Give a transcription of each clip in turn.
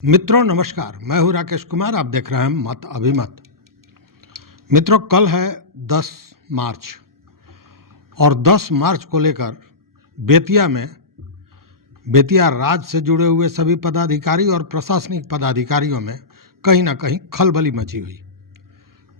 मित्रों नमस्कार, मैं हूं राकेश कुमार। आप देख रहे हैं मत अभिमत। मित्रों, कल है 10 मार्च और 10 मार्च को लेकर बेतिया राज्य से जुड़े हुए सभी पदाधिकारी और प्रशासनिक पदाधिकारियों में कहीं ना कहीं खलबली मची हुई।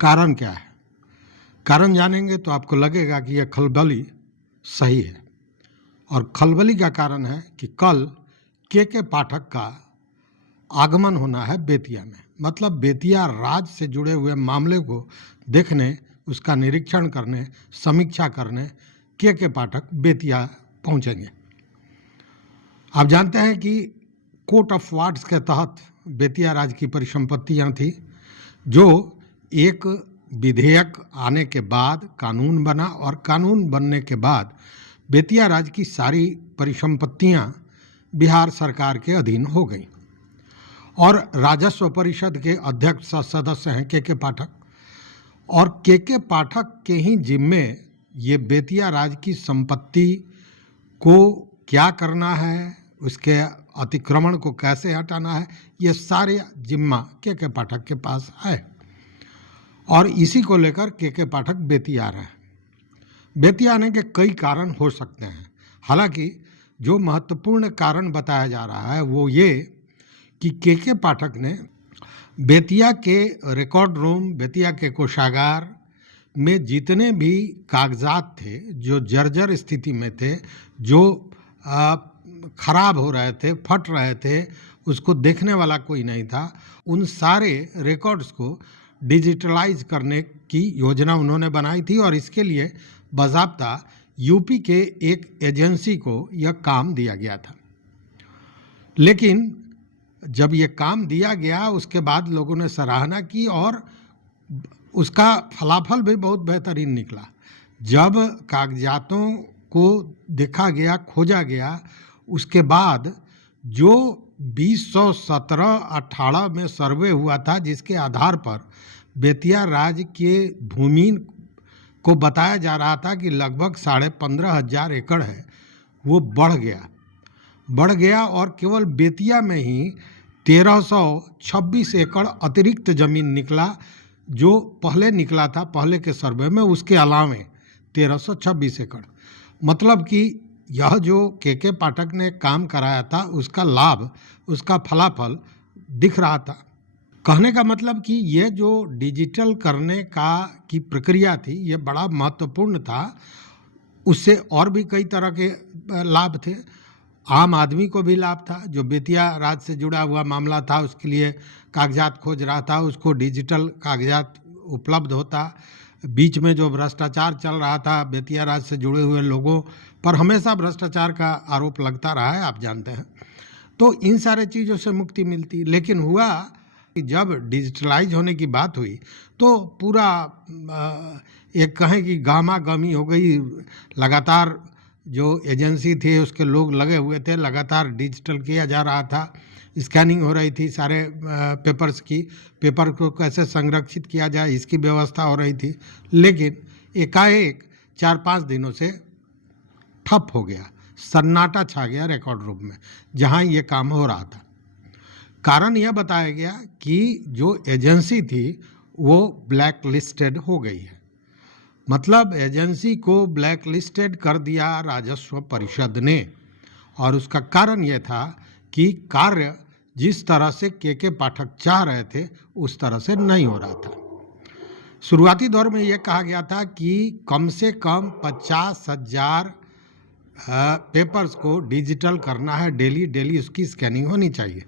कारण क्या है? कारण जानेंगे तो आपको लगेगा कि यह खलबली सही है। और खलबली का कारण है कि कल के पाठक का आगमन होना है बेतिया में। मतलब बेतिया राज्य से जुड़े हुए मामले को देखने, उसका निरीक्षण करने, समीक्षा करने के पाठक बेतिया पहुंचेंगे। आप जानते हैं कि कोर्ट ऑफ वार्ड्स के तहत बेतिया राज्य की परिसंपत्तियां थी, जो एक विधेयक आने के बाद कानून बना और कानून बनने के बाद बेतिया राज्य की सारी परिसंपत्तियां बिहार सरकार के अधीन हो गई। और राजस्व परिषद के अध्यक्ष सदस्य हैं के पाठक, और के पाठक के ही जिम्मे ये बेतिया राज्य की संपत्ति को क्या करना है, उसके अतिक्रमण को कैसे हटाना है, ये सारे जिम्मा के पाठक के पास है। और इसी को लेकर के पाठक बेतिया आ रहे हैं। बेतिया आने के कई कारण हो सकते हैं। हालांकि जो महत्वपूर्ण कारण बताया जा रहा है वो ये कि के पाठक ने बेतिया के रिकॉर्ड रूम, बेतिया के कोषागार में जितने भी कागजात थे जो जर्जर स्थिति में थे, जो खराब हो रहे थे, फट रहे थे, उसको देखने वाला कोई नहीं था, उन सारे रिकॉर्ड्स को डिजिटलाइज करने की योजना उन्होंने बनाई थी। और इसके लिए बाज़ाब्ता यूपी के एक एजेंसी को यह काम दिया गया था। लेकिन जब ये काम दिया गया उसके बाद लोगों ने सराहना की और उसका फलाफल भी बहुत बेहतरीन निकला। जब कागजातों को देखा गया, खोजा गया, उसके बाद जो 2017-18 में सर्वे हुआ था, जिसके आधार पर बेतिया राज्य के भूमि को बताया जा रहा था कि लगभग 15,500 एकड़ है, वो बढ़ गया और केवल बेतिया में ही 1326 एकड़ अतिरिक्त जमीन निकला, जो पहले निकला था पहले के सर्वे में, उसके अलावे 1326 एकड़। मतलब कि यह जो के पाठक ने काम कराया था उसका लाभ, उसका फलाफल दिख रहा था। कहने का मतलब कि ये जो डिजिटल करने की प्रक्रिया थी, ये बड़ा महत्वपूर्ण था। उससे और भी कई तरह के लाभ थे। आम आदमी को भी लाभ था, जो बेतिया राज्य से जुड़ा हुआ मामला था, उसके लिए कागजात खोज रहा था, उसको डिजिटल कागजात उपलब्ध होता। बीच में जो भ्रष्टाचार चल रहा था, बेतिया राज्य से जुड़े हुए लोगों पर हमेशा भ्रष्टाचार का आरोप लगता रहा है, आप जानते हैं। तो इन सारे चीज़ों से मुक्ति मिलती। लेकिन हुआ कि जब डिजिटलाइज होने की बात हुई तो पूरा एक कहें कि गामा-गमी हो गई। लगातार जो एजेंसी थी उसके लोग लगे हुए थे, लगातार डिजिटल किया जा रहा था, स्कैनिंग हो रही थी सारे पेपर्स की, पेपर को कैसे संरक्षित किया जाए इसकी व्यवस्था हो रही थी। लेकिन एकाएक 4-5 दिनों से ठप हो गया, सन्नाटा छा गया रिकॉर्ड रूम में जहां ये काम हो रहा था। कारण यह बताया गया कि जो एजेंसी थी वो ब्लैक लिस्टेड हो गई है। मतलब एजेंसी को ब्लैक लिस्टेड कर दिया राजस्व परिषद ने। और उसका कारण यह था कि कार्य जिस तरह से के पाठक चाह रहे थे उस तरह से नहीं हो रहा था। शुरुआती दौर में यह कहा गया था कि कम से कम 50,000 पेपर्स को डिजिटल करना है, डेली उसकी स्कैनिंग होनी चाहिए।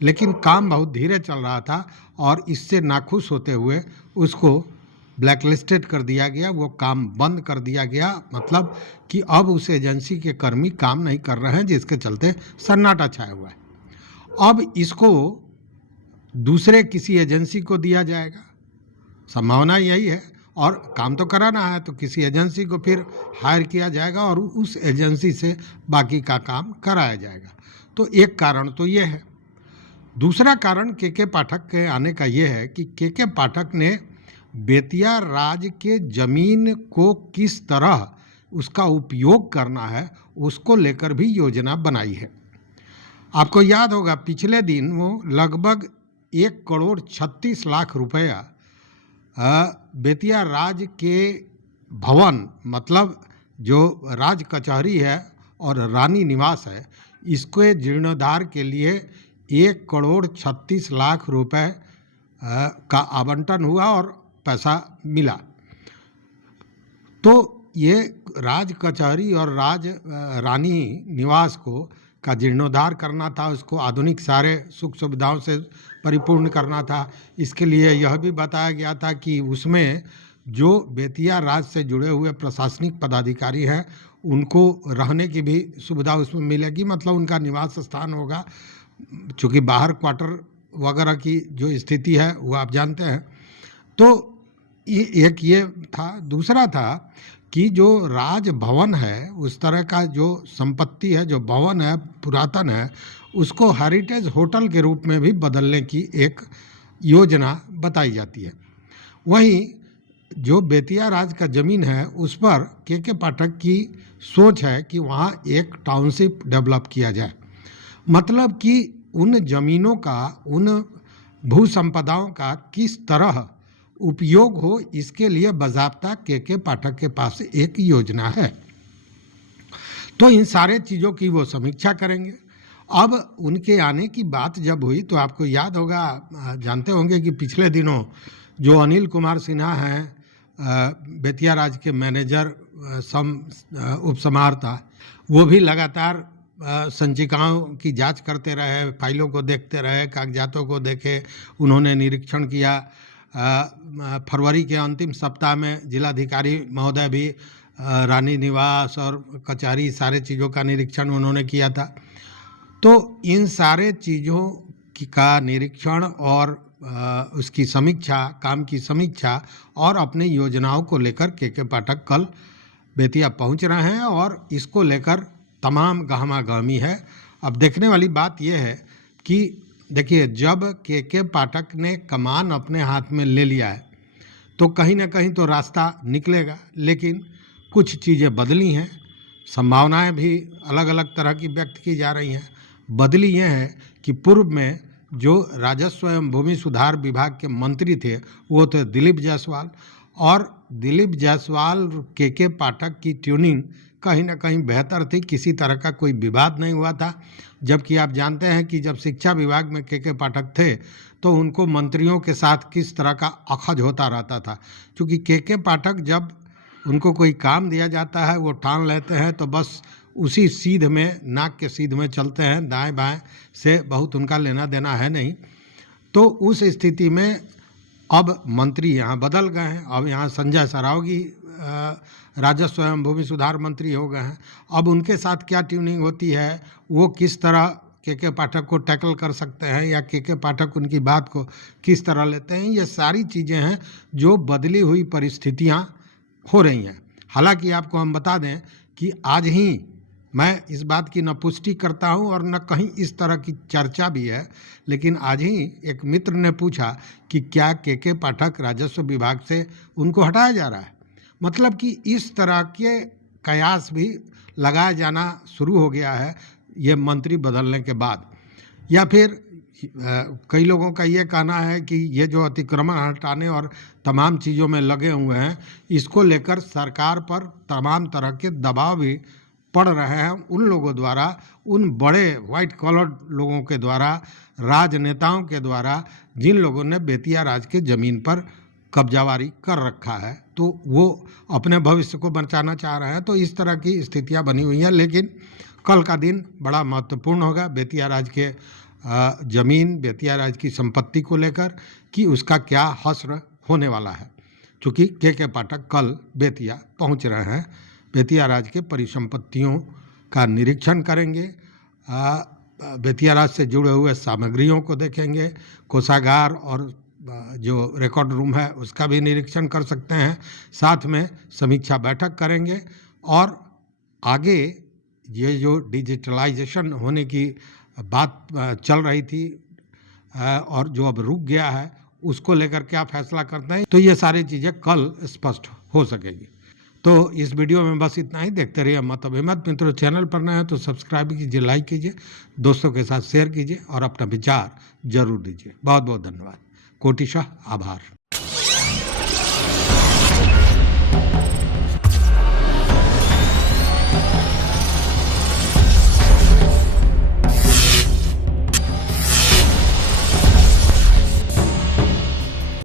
लेकिन काम बहुत धीरे चल रहा था और इससे नाखुश होते हुए उसको ब्लैकलिस्टेड कर दिया गया, वो काम बंद कर दिया गया। मतलब कि अब उस एजेंसी के कर्मी काम नहीं कर रहे हैं, जिसके चलते सन्नाटा छाया हुआ है। अब इसको दूसरे किसी एजेंसी को दिया जाएगा, संभावना यही है। और काम तो कराना है तो किसी एजेंसी को फिर हायर किया जाएगा और उस एजेंसी से बाकी का काम कराया जाएगा। तो एक कारण तो ये है। दूसरा कारण के पाठक के आने का ये है कि के पाठक ने बेतिया राज्य के जमीन को किस तरह उसका उपयोग करना है उसको लेकर भी योजना बनाई है। आपको याद होगा पिछले दिन वो लगभग 1,36,00,000 रुपया बेतिया राज के भवन, मतलब जो राज कचहरी है और रानी निवास है, इसके जीर्णोद्धार के लिए 1,36,00,000 रुपए का आवंटन हुआ और पैसा मिला। तो ये राज कचहरी और रानी निवास को का जीर्णोद्धार करना था, उसको आधुनिक सारे सुख सुविधाओं से परिपूर्ण करना था। इसके लिए यह भी बताया गया था कि उसमें जो बेतिया राज से जुड़े हुए प्रशासनिक पदाधिकारी हैं उनको रहने की भी सुविधा उसमें मिलेगी, मतलब उनका निवास स्थान होगा, चूँकि बाहर क्वार्टर वगैरह की जो स्थिति है वो आप जानते हैं। तो एक ये था। दूसरा था कि जो राज भवन है, उस तरह का जो संपत्ति है, जो भवन है पुरातन है, उसको हेरिटेज होटल के रूप में भी बदलने की एक योजना बताई जाती है। वहीं जो बेतिया राज का ज़मीन है उस पर के पाठक की सोच है कि वहाँ एक टाउनशिप डेवलप किया जाए, मतलब कि उन ज़मीनों का, उन भू संपदाओं का किस तरह उपयोग हो, इसके लिए बाज़ाब्ता के पाठक के पास एक योजना है। तो इन सारे चीज़ों की वो समीक्षा करेंगे। अब उनके आने की बात जब हुई तो आपको याद होगा, जानते होंगे कि पिछले दिनों जो अनिल कुमार सिन्हा हैं, बेतिया राज के मैनेजर उपसमाहर्ता, वो भी लगातार संचिकाओं की जांच करते रहे, फाइलों को देखते रहे, कागजातों को देखे, उन्होंने निरीक्षण किया। फरवरी के अंतिम सप्ताह में जिलाधिकारी महोदय भी रानी निवास और कचहरी सारे चीज़ों का निरीक्षण उन्होंने किया था। तो इन सारे चीज़ों का निरीक्षण और उसकी समीक्षा, काम की समीक्षा और अपनी योजनाओं को लेकर के पाठक कल बेतिया पहुंच रहे हैं और इसको लेकर तमाम गहमागहमी है। अब देखने वाली बात यह है कि देखिए, जब के पाठक ने कमान अपने हाथ में ले लिया है तो कहीं ना कहीं तो रास्ता निकलेगा, लेकिन कुछ चीज़ें बदली हैं, संभावनाएं भी अलग अलग तरह की व्यक्त की जा रही हैं। बदली यह है कि पूर्व में जो राजस्व एवं भूमि सुधार विभाग के मंत्री थे वो थे दिलीप जायसवाल, और दिलीप जायसवाल के पाठक की ट्यूनिंग कहीं ना कहीं बेहतर थी, किसी तरह का कोई विवाद नहीं हुआ था। जबकि आप जानते हैं कि जब शिक्षा विभाग में के पाठक थे तो उनको मंत्रियों के साथ किस तरह का अखज होता रहता था, क्योंकि के पाठक जब उनको कोई काम दिया जाता है वो ठान लेते हैं तो बस उसी सीध में, नाक के सीध में चलते हैं, दाएं बाएं से बहुत उनका लेना देना है नहीं। तो उस स्थिति में अब मंत्री यहाँ बदल गए हैं। अब यहाँ संजय सरावगी राजस्व एवं भूमि सुधार मंत्री हो गए हैं। अब उनके साथ क्या ट्यूनिंग होती है, वो किस तरह के पाठक को टैकल कर सकते हैं या के पाठक उनकी बात को किस तरह लेते हैं, ये सारी चीज़ें हैं जो बदली हुई परिस्थितियाँ हो रही हैं। हालांकि आपको हम बता दें कि आज ही मैं इस बात की न पुष्टि करता हूं और न कहीं इस तरह की चर्चा भी है, लेकिन आज ही एक मित्र ने पूछा कि क्या के पाठक राजस्व विभाग से उनको हटाया जा रहा है। मतलब कि इस तरह के कयास भी लगाया जाना शुरू हो गया है ये मंत्री बदलने के बाद। या फिर कई लोगों का ये कहना है कि ये जो अतिक्रमण हटाने और तमाम चीज़ों में लगे हुए हैं, इसको लेकर सरकार पर तमाम तरह के दबाव भी पड़ रहे हैं उन लोगों द्वारा, उन बड़े वाइट कॉलर लोगों के द्वारा, राजनेताओं के द्वारा, जिन लोगों ने बेतिया राज के ज़मीन पर कब्जावारी कर रखा है, तो वो अपने भविष्य को बचाना चाह रहे हैं। तो इस तरह की स्थितियां बनी हुई हैं। लेकिन कल का दिन बड़ा महत्वपूर्ण होगा बेतिया राज के ज़मीन, बेतिया राज की संपत्ति को लेकर कि उसका क्या हश्र होने वाला है, क्योंकि के पाठक कल बेतिया पहुंच रहे हैं, बेतिया राज के परिसंपत्तियों का निरीक्षण करेंगे, बेतिया राज से जुड़े हुए सामग्रियों को देखेंगे, कोषागार और जो रिकॉर्ड रूम है उसका भी निरीक्षण कर सकते हैं, साथ में समीक्षा बैठक करेंगे और आगे ये जो डिजिटलाइजेशन होने की बात चल रही थी और जो अब रुक गया है उसको लेकर क्या फैसला करते हैं, तो ये सारी चीज़ें कल स्पष्ट हो सकेगी। तो इस वीडियो में बस इतना ही। देखते रहिए मत अभिमत। मित्रों, चैनल पर नए हैं तो सब्सक्राइब कीजिए, लाइक कीजिए, दोस्तों के साथ शेयर कीजिए और अपना विचार जरूर दीजिए। बहुत बहुत धन्यवाद। कोटिशः आभार।